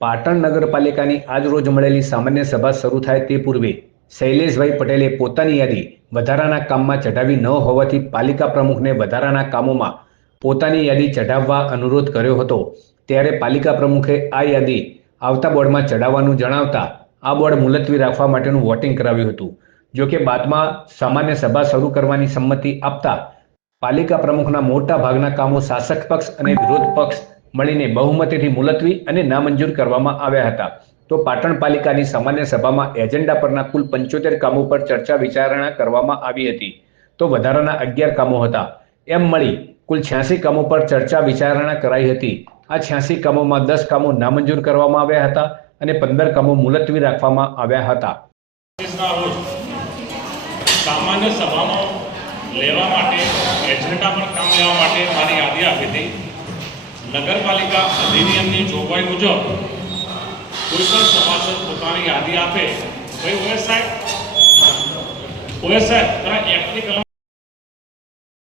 પાટણ નગરપાલિકાની આજરોજ મળેલી સામાન્ય સભા શરૂ થાય તે પૂર્વે શૈલેષભાઈ પટેલે પોતાની યાદી વધારાના કામમાં ચઢાવી ન હોવાથી પાલિકા પ્રમુખને વધારાના કામોમાં પોતાની યાદી ચઢાવવા અનુરોધ કર્યો હતો. ત્યારે પાલિકા પ્રમુખે આ યાદી આવતા બોર્ડમાં ચઢાવવાનું જણાવતા આ બોર્ડ મુલતવી રાખવા માટેનું વોટિંગ કરાવ્યું હતું. જોકે બાદમાં સામાન્ય સભા શરૂ કરવાની સંમતિ આપતા પાલિકા પ્રમુખના મોટા ભાગના કામો શાસક પક્ષ અને વિરોધ પક્ષ મળીને બહુમતીથી મુલતવી અને નામંજૂર કરવામાં આવ્યા હતા. તો પાટણ પાલિકાની સામાન્ય સભામાં એજન્ડા પરના કુલ પંચોતેર કામો પર ચર્ચા વિચારણા કરવામાં આવી હતી. તો વધારાના અગિયાર કામો હતા. એમ મળી કુલ છ્યાસી કામો પર ચર્ચા વિચારણા કરાઈ હતી. આ છ્યાસી કામોમાં દસ કામો નામંજૂર કરવામાં આવ્યા હતા અને પંદર કામો મુલતવી રાખવામાં આવ્યા હતા. સામાન્ય સભામાં લેવા માટે, એજન્ડા પર કામ લેવા માટે મારી યાદી આપી હતી. નગરપાલિકા અધિનિયમની જોગવાઈ મુજબ કોઈ પણ સભાસદ પોતાની યાદી આપે ભાઈ ઓએસ સાહેબ ઓએસ સાહેબ તમે એક્ટની કલમ